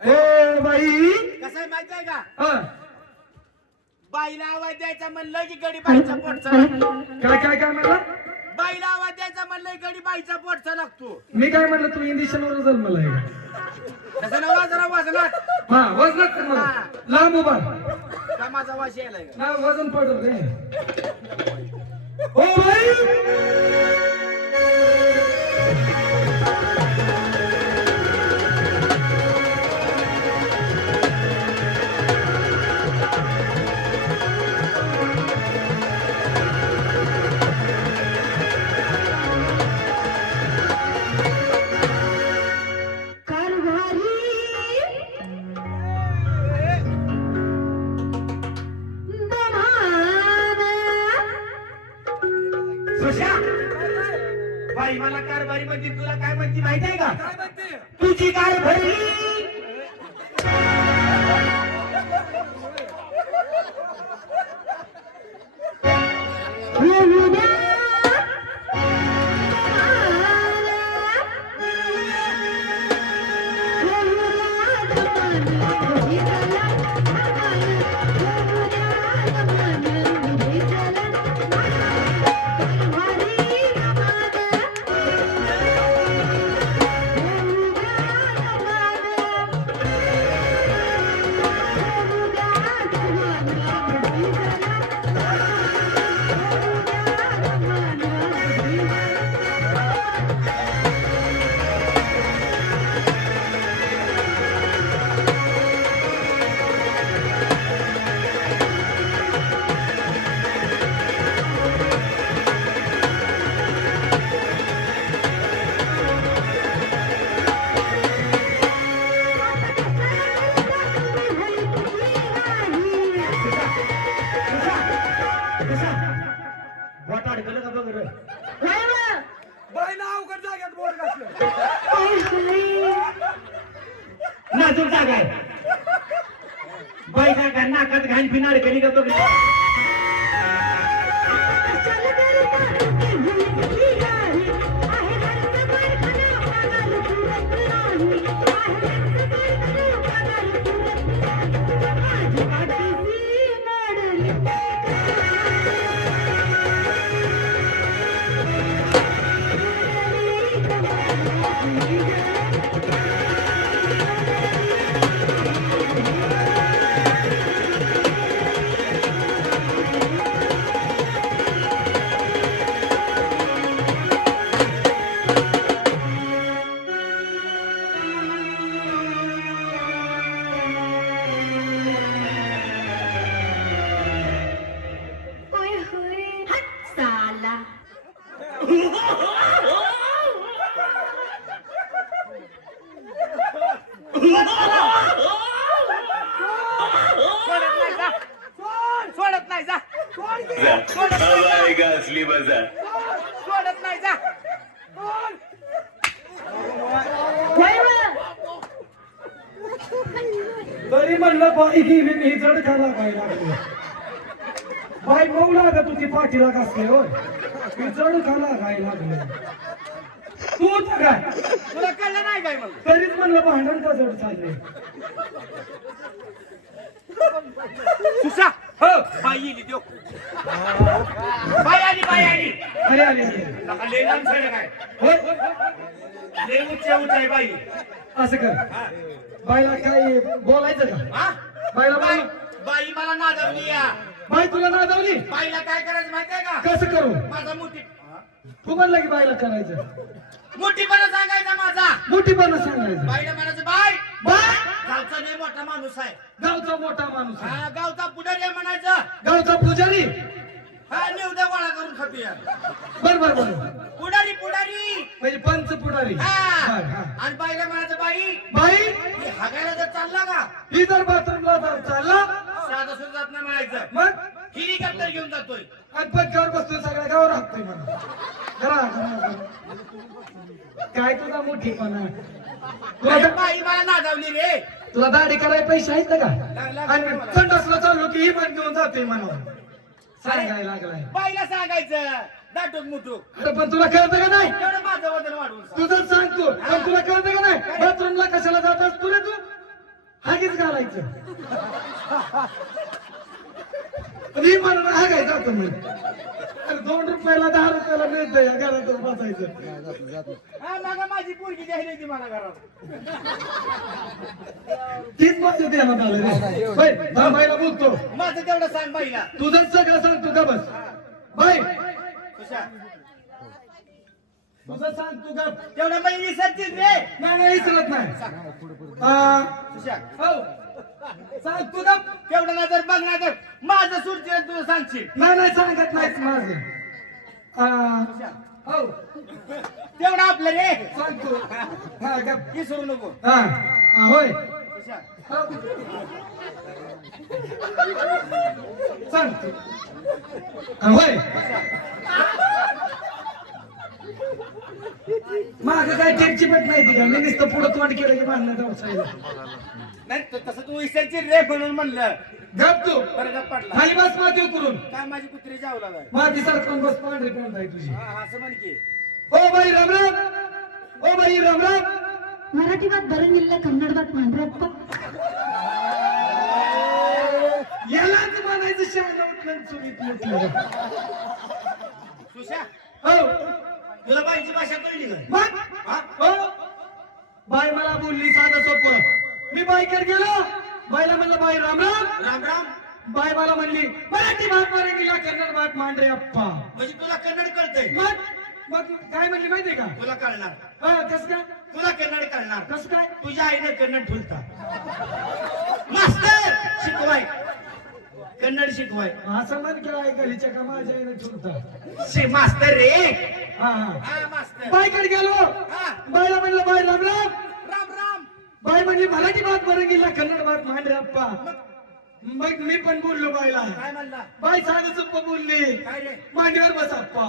ए बाई. कसं आहे माहिती आहे का? हा. बाईला आवाज द्यायचा म्हणलं की गडी बाईचा पोटचा लागतो. काय काय काय म्हणला? बाईला आवाज द्यायचा म्हणलं की गडी बाईचा पोटचा लागतो. मी काय म्हणलं तू इंडिशनवर जन्मला आहे का? कसं ना वाजरा वाजनात हा वजनात कर मला लांब उभा. का माझा वाशी यायला का? ना वजन पडत रे. O by. बाई मला कारभारी म्हणते तुला काय म्हणते माहिती आहे का? तुझी कार भरली. नाही जा. का असली मजा सोडत नाही जा. तरी म्हणलं बाई गेली मी जड खाला काय लागले. बाई मऊ लागत होती पाठीला कसले होय. मी जड खाला काय लागले. तू तर काय? तुला कळलं नाही काय मग. तरीच म्हणलं भांडण का जड चालले सुसा हो बाई येली देऊ बाई आली बाई आली. नका होय लय उच्च उच्च आहे बाई. असं कर. बाईला काय बोलायचं का? हा? बाईला बाई बाई मला नादवली या. बाई तुला नादावली? बाईला काय करायचं माहितीये का? कसं करू? माझा मोठी तू म्हणलं की बाईला करायचं. मोठीपणा सांगायचा माझा. मोठी पण सांगायचं. बाईला म्हणायचं बाई बाय गावचा लय मोठा माणूस आहे. गावचा मोठा माणूस आहे. हा गावचा पुढारी आहे म्हणायचं. गावचा पुजारी? हा निवद्या गोळा करून खातोय. बर बर बर. पुढारी पुढारी. म्हणजे पंच पुढारी. हा. बर, हा. आणि बाईला म्हणायचं बाई बाई? मी हागायला जर चालला का? ही जर बाथरूमला जर चालला? साधा सुद्धा जात नाही म्हणायचं. मग? हेलिकॉप्टर घेऊन जातोय. आणि पक्क्यावर बसतो सगळ्या गाव राहतोय मला. काय तुझा मोठीपणा? तुला बाई मला नादावली रे. तुला दाढी करायला पैसे आहेत का? लागला आणि मला. संडासला चाललो की ही पण घेऊन जातोय म्हणून सांगायला लागलाय. बाईला सांगायचं दाटूक मुटूक. अरे पण तुला कळतं का नाही? एवढं माझं वजन वाढवून सांग. तुझं सांगतो पण तुला कळतं का नाही? बाथरूमला कशाला जातात तू रे तू? लगेच घालायचं. मी म्हणून हागाय जातो मी अरे दोन रुपयाला दहा रुपयाला मिळतं या घरातच बसायचं. हा मागा माझी पोरगी द्यायला होती मला घरात. तीच माझ्या ध्यानात आलं रे. बाई थांबायला बोलतो. माझं तेवढं सांग बाईला. तुझं सगळं सांग तू का बस? बाई. तुषार. तुझं सांग तू का? तेवढं बाई विसरतील रे. नाही नाही विसरत नाही. आ, तुषार. हो. सांग तू का तेवढं ना जर बघ ना तर माझं सुटतील तुझं सांगशील. नाही नाही सांगत नाहीच माझं. तुषार हो. तेवढं आपलं रे. सांग तू हा का विसरू नको. हा हा, होय. तुषार. हो. सांग. तू हा, होय. माझं काय टेपची पट नाही का मी नुसतं पुढं तोंड केलं की व्यवसाय नाही त- तसं तू विषयाची रेफ म्हणलं. गप तू. बरं गप पडला. माती उतरून. काय माझी कुत्री जावला काय माती सरकून बस पण असं म्हण की. ओ बाई रामराम ओ बाई रामराम मराठी भात भरून दिलेला कन्नड भात पांढरा यालाच म्हणायचं शहाणा हो. तुला बाईची भाषा कळली का? बाई मला बोलली साधं सोपं. मी बाईकडे गेलो. बाईला म्हणलं बाई रामराम राम. राम बाई मला म्हणली मराठी भात मराठीला कन्नड भात मांडरे अप्पा. म्हणजे तुला कन्नड कळतंय? मग? मग काय म्हणली माहितीये का? तुला कळणार. हा कसं काय? तुला कन्नड कळणार. कसं काय? तुझ्या आईने कन्नड ठुलता. मास्तर शिकवाय. कन्नड शिकवाय. असं म्हण केलं गलीच्या का माझ्या आईने ठेवता शे मास्तर रे. हा हा. हा मास्तर. बाईकडे गेलो. हा. बाईला म्हणलं बाई रामराम राम राम. बाय बाई म्हणली जी बात बरं गेला कन्नड भात मांडराप्पा मग मी पण बोललो बायला काय म्हणला? बाई साधं चुप्प बोलले. काय रे? मांडीवर बस आप्पा.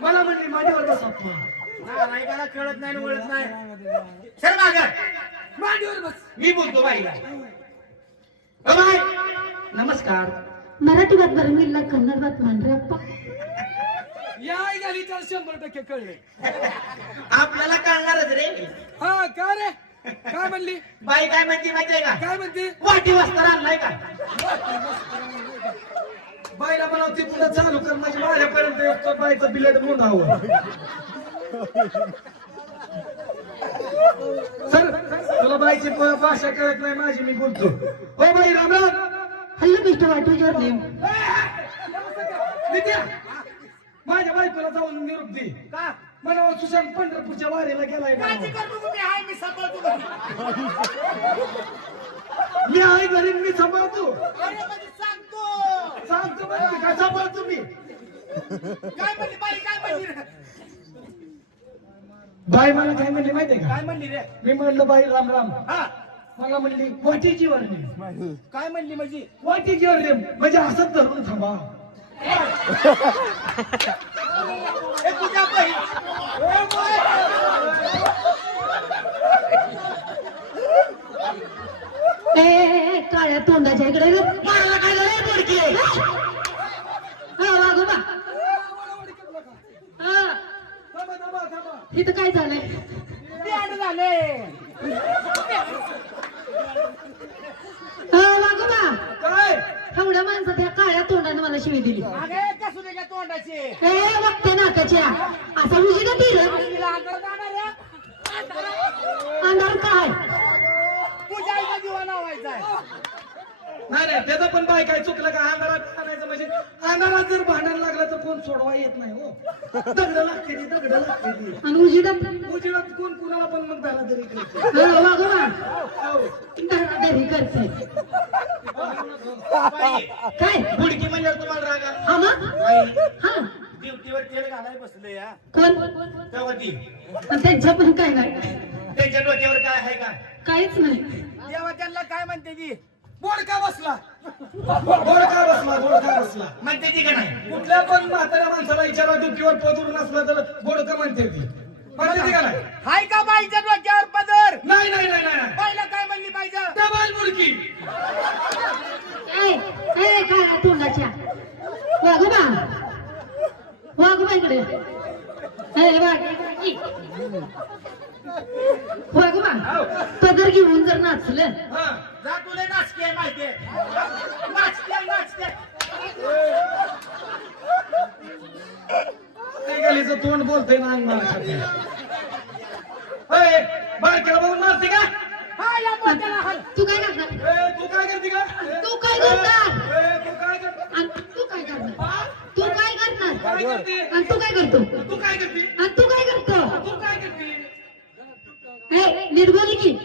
मला म्हणली मांडीवर बस आप्पा. ऐकायला कळत नाही वळत नाही. सर मागं मांडीवर बस. मी बोलतो बाईला. "अ नमस्कार. मराठी भात बरं गेला कन्नड भात मांडराप्पा या गेली शंभर टक्के कळले. आपल्याला कळणारच रे. हा का रे? काय म्हणली? बाई काय म्हणते माहिती का? काय म्हणते? वाटी वस्त्र आणलाय का? बाईला ती पुन्हा चालू कर म्हणजे माझ्यापर्यंत येतो बाईचं बिलेट म्हणून हवं सर तुला बाईची प- भाषा कळत नाही माझी मी बोलतो. O by Ram Ram. हल्ली मिस्टर वाटू करते माझ्या बायकोला जाऊन निरोप दे. का? म्हणावं सुशांत पंढरपूरच्या वारीला गेलाय काळजी म्हणावं. कर नको, मी आहे मी सांभाळतो घरी. मी आहे घरी मी सांभाळतो. अरे म्हणजे सांगतो. सांगतो म्हणजे काय सांभाळतो मी? काय म्हणली बाई काय म्हणली रे? बाई मला काय म्हणली माहितीये का? काय म्हणली रे? मी म्हणलं बाई राम राम. हा. मला म्हणली वाटीची वर्णी काय म्हणली म्हणजे? वाटीची वर्णी म्हणजे असंच धरून थांबा. हे काळ्या तोंडाच्या इकडे मला काय झालं? बोडकी हा, इथं काय झालंय? बियाणं झाले एवढ्या माणसात ह्या काळ्या तोंडाने मला शिवी दिली. अगे कसू दे का तोंडाची. ए वक्ते नाकाच्या. असा तिला जाणार रे? अंधार काय? तुझ्या आईचा दिवा लावायचा आहे. नाही नाही त्याचं पण बाय काय चुकलं का? अंधारात आणायचं म्हणजे अंधारात जर भांडण लागलं तर कोण सोडवा येत नाही हो. दगड लागते ती दगड लागते ती. आणि उजेडात? कोण कुणाला पण मग दारादरी करते. हा, करते काय? बुडकी म्हणल्यावर तुम्हाला राग आला? हा मग? बाई, हा. ड्युटीवर तेल घालाय बसले या. कोण? तेव्हा ती. आणि त्यांच्या पण काय नाही. त्यांच्या डोक्यावर काय आहे का? काहीच नाही. तेव्हा त्यांना काय म्हणते ती? बोडका बसला. बोडका बसला बोडका बसला. म्हणते ती का नाही? कुठल्या पण म्हाताऱ्या माणसाला विचारा डुकीवर पदरून असला तर बोडका म्हणते ती. म्हणते ती का नाही? हाय का बाईच्या डोक्यावर पदर? नाही नाही नाही नाही बाईला काय म्हणली पाहिजे डबल बुडकी ए ए काळ्या तोंडाच्या वाघोबा वाघोबा इकडे ए वाघ इ. वागवा पदर घेऊन जर नाचलं हा जा तुला नाचके माहितीये नाचके नाचके निघालीचं तोंड बोलतंय ना. होय, बारक्याला बघून मारते का तू काय करणार ए, तू काय करते का तू काय करणार? ए, तू काय करते आणि तू काय करणार तू काय करणार काय करते आणि तू काय करतो तू काय करते आणि तू काय करतो तू काय करते हे निर्बोली की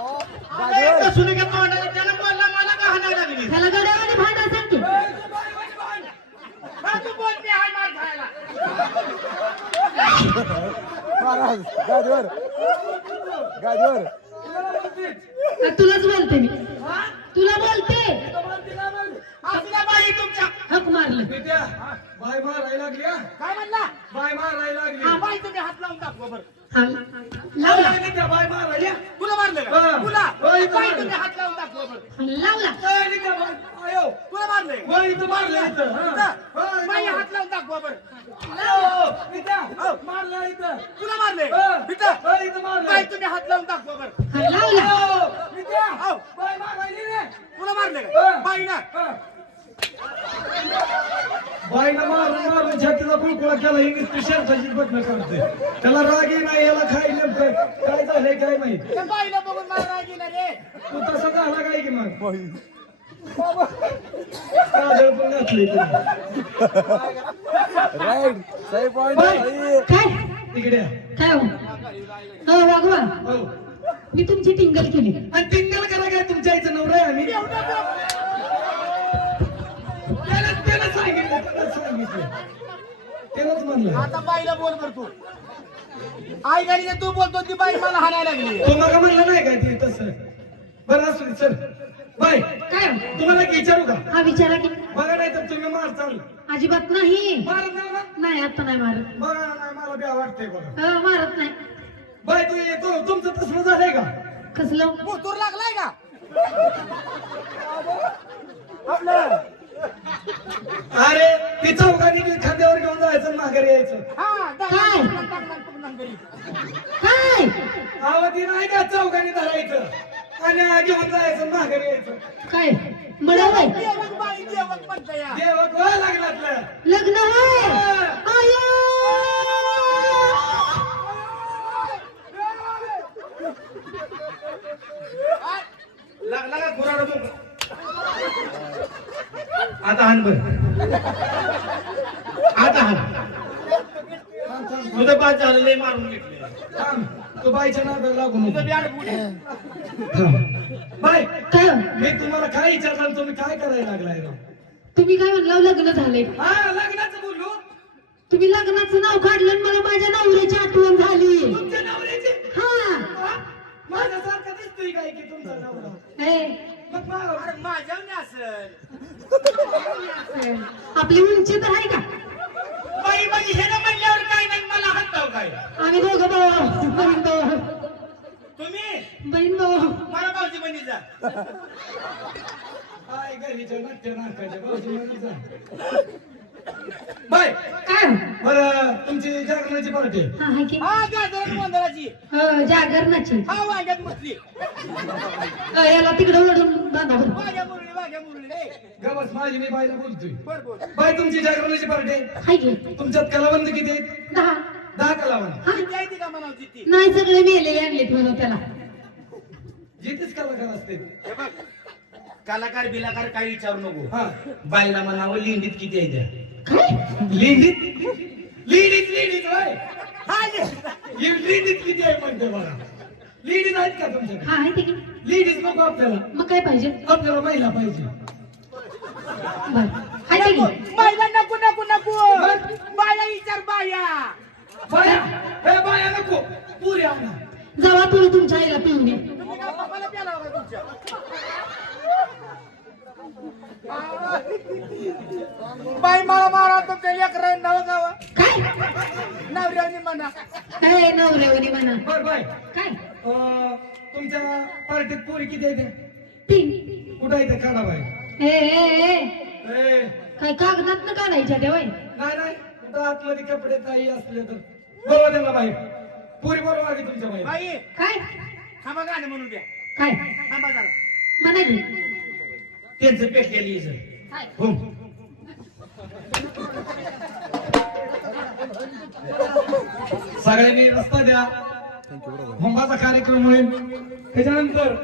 सुने का तोंडाला त्याला Gadeoara. Gadeoara. Gadeoara. Gadeoara. तुला मारलं हा. का तुला बाई, बाई मारलं. तुम्ही हात लावून दाखवा बरं लावला तुला मारलंय मारलं हा. हा, हात लावून दाखवा बरं मारलं इथं तुला मारलंय हा. इथं? हा, इथं मारलं. बाई तुम्ही हात लावून दाखवा बरं हा, लावला तुला मारलंय हा. बाई ना बाईनं मारून मारून छातीचा कुळकुळा केला इंग्लिश शर्टाची बटणं काढते त्याला रागी नाही याला खाई नेमकं? काय झालंय काय बाईला बघून रे. तू तसा झाला काय की मग? काजळ पण घातली राईट सही पॉइंट बाई. काय? तिकडे या. काय हो? हो वागवा. हो. मी तुमची टिंगल केली. आणि टिंगल करा काय तुमच्या आईचं नवरा आहे आम्ही? त्याला त्याला सांगितलं त्याला सांगितलं. त्यालाच म्हणलं. आता बाईला बोल बर तू. आई गाडी तू बोलतो ती बाई मला हाणायला लागली. तो मग म्हणलं नाही काय ते तसं? बरं असू दे सर बाय काय? हो? तुम्हाला एक विचारू का? हा विचारा की. बघा नाही तर तुम्ही मारताल अजिबात नाही. मारत नाही ना? नाही आता नाही मारत. बघा नाही मला बी वाटतंय बघा. हो, मारत नाही. बाय तू येतो तुमचं तसलं झालंय का? कसलं? मोतूर लागलाय का? अरे ती चौकानी खांद्यावर घेऊन जायचं माघारी यायचं. हा काय? नाही का चौकानी धरायचं? आणि घेऊन जायचं माघारी यायचं. काय? देवक लग्न लागला का आता हाण बर. आता हाण तुझं बाद झालं लय मारून घेतले तू बाईच्या नादाला लागू नको. बाय. काय मी तुम्हाला काय विचारलं तुम्ही काय करायला लागलाय राव? तुम्ही काय म्हणलं लग्न झालंय? हा लग्नाचं बोललो. तुम्ही लग्नाचं नाव काढलं आणि मला माझ्या नवऱ्याची आठवण झाली. तुमच्या नवऱ्याचे? हा? माझ्यासारखा दिसतोय काय की तुमचा नवरा? ए, माझ्या आपली उंची तर आहे का? बाई बाई हे ना म्हणल्यावर काय नाही मला हलताव काय? आम्ही दोघं भाऊ बहीण भाऊ तुम्ही? बहीण भाऊ मला भाऊजी बहिणी जा. बाय घरीच्या नाट्य नाकाच्या बाजूमध्ये जा. बाय काय? बरं तुमची जागरणाची पार्टी. हा की. हा गोंधळाची हो जागरणाची. हा वांग्यात मुसली अ, याला तिकडे ओढून बांधा बरं. मुरळी मुरळी माझी मी बायला बोलतोय. बर बोल बाय तुमची जागरणाची पार्टी. की. तुमच्यात कलावंत किती आहेत? दहा. दहा कलावंत. हा. किती आहे ती का म्हणावची ती नाही सगळे मेले आणलेत म्हणून त्याला. जिथेच कलाकार असते हे बघ. कलाकार बिलाकार काही विचारू नको. हा. बाईला म्हणावं लिंडीत किती आहे त्या? काय लिंडीत लिंडीत लिंडीत होय. हा ये. लिंडीत किती आहे म्हणते बघा. लिंडीत आहेत का तुमच्याकडे? हा आहे की. लिंडीत नको आपल्याला. मग काय पाहिजे? आपल्याला महिला पाहिजे. बरं. आहे की? बाईला नको नको नको. बाया विचार बाया. बाया? हे बाया नको. पुरी आणा जावा तुम्ही तुमच्या आईला पिऊन ये बाई मला मारा तर ते लेकर नव काय? नवऱ्याने म्हणा. काय नवऱ्यावरी म्हणा? बर बाय काय? तुमच्या पार्टीत पोरी किती येते तीन. कुठं येते काढा बाई ए काय कागदात न काढायच्या त्या वय नाही नाही. कुठं आतमध्ये कपडे काही असले तर. बरोबर त्यांना बाहेर. पुरी बरोबर आली तुमच्या बाहेर. बाई काय? हा बघा ना म्हणू द्या. काय? थांबा जरा. म्हणायची त्यांचं पेट केली हो सगळ्यांनी रस्ता द्या. होंबाचा कार्यक्रम होईल. त्याच्यानंतर